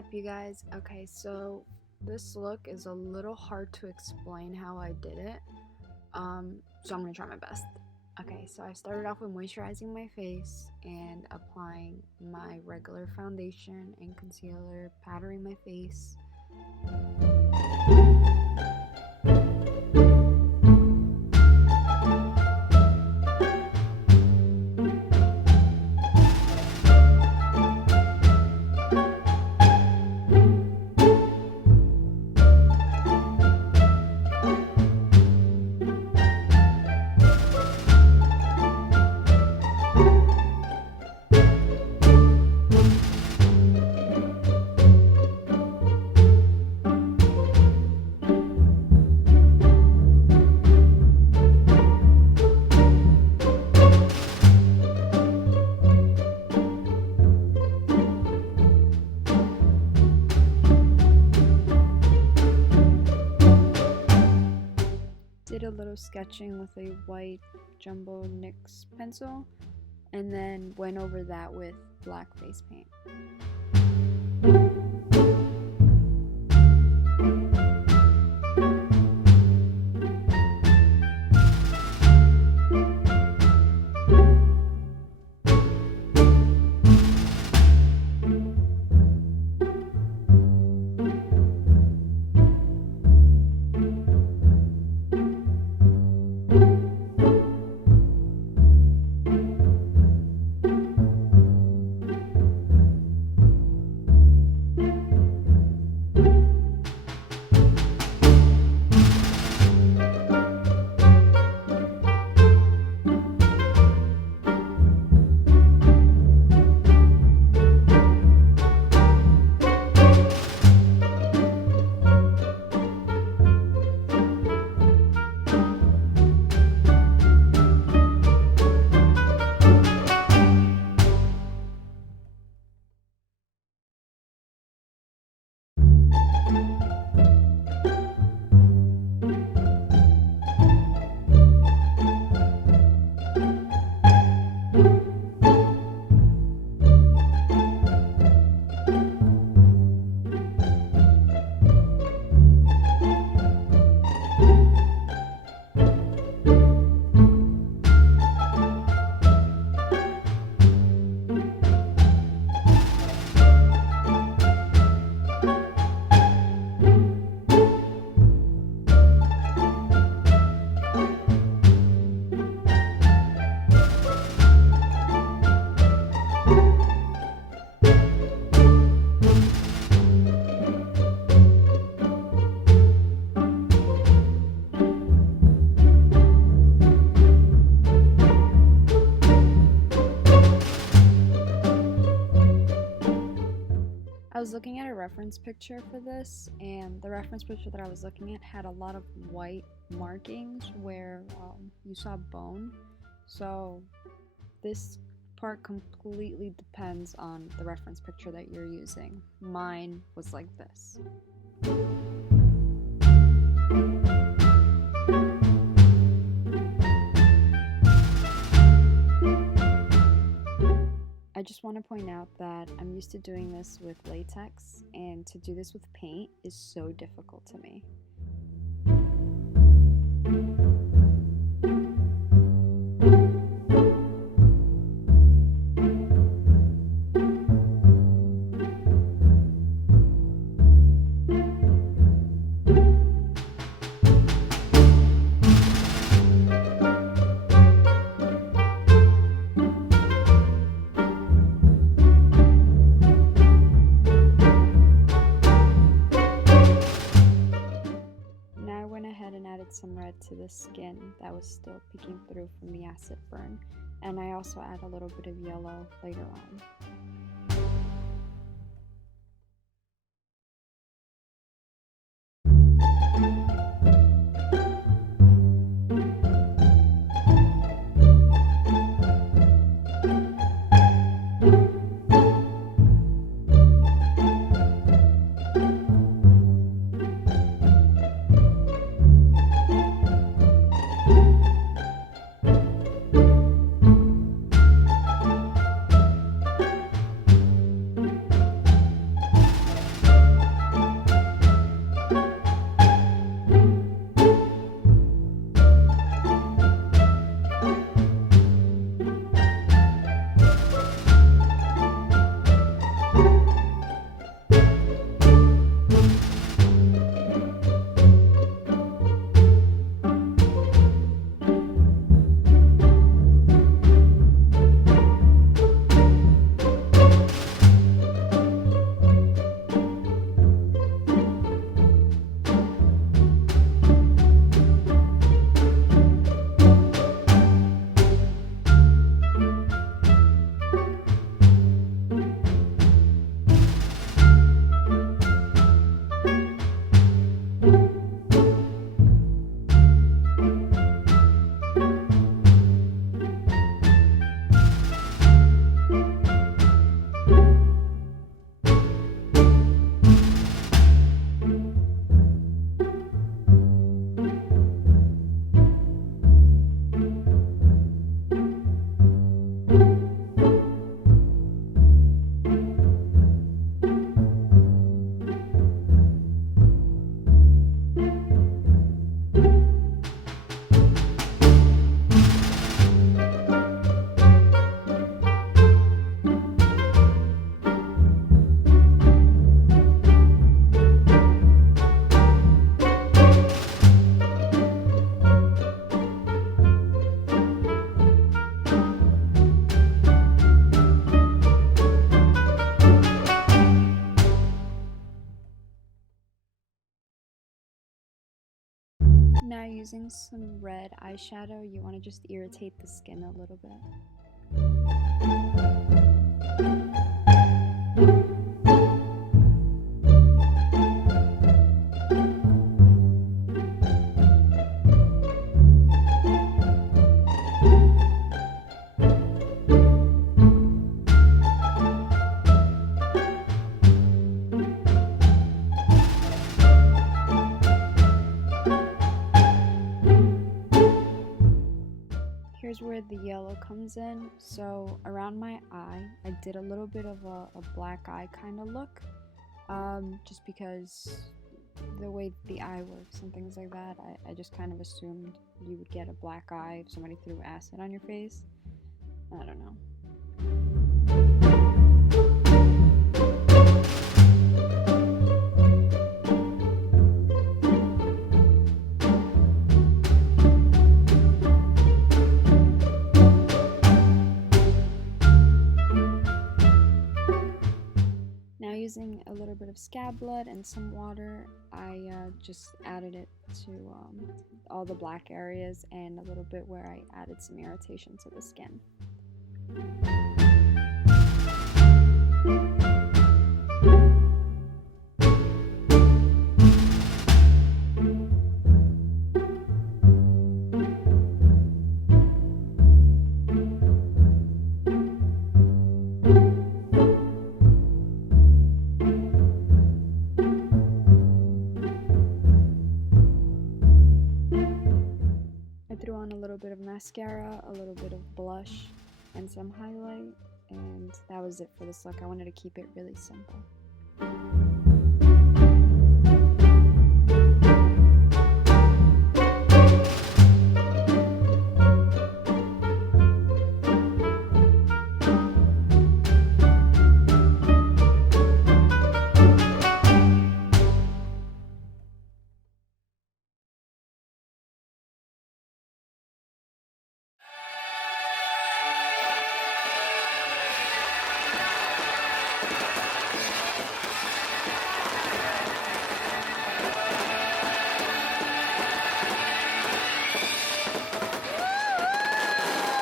up, you guys? Okay, so this look is a little hard to explain how I did it. So I'm gonna try my best. Okay, so I started off with moisturizing my face and applying my regular foundation and concealer, powdering my face. Did a little sketching with a white jumbo NYX pencil, and then went over that with black face paint. I was looking at a reference picture for this, and the reference picture that I was looking at had a lot of white markings where you saw bone. So this part completely depends on the reference picture that you're using. Mine was like this. I just want to point out that I'm used to doing this with latex, and to do this with paint is so difficult to me. Some red to the skin that was still peeking through from the acid burn, and I also add a little bit of yellow later on. using some red eyeshadow, you want to just irritate the skin a little bit. Here's where the yellow comes in. So around my eye, I did a little bit of a black eye kind of look, just because the way the eye works and things like that. I just kind of assumed you would get a black eye if somebody threw acid on your face. I don't know. Now using a little bit of scab blood and some water, I just added it to all the black areas and a little bit where I added some irritation to the skin. I threw on a little bit of mascara, a little bit of blush, and some highlight, and that was it for this look. I wanted to keep it really simple.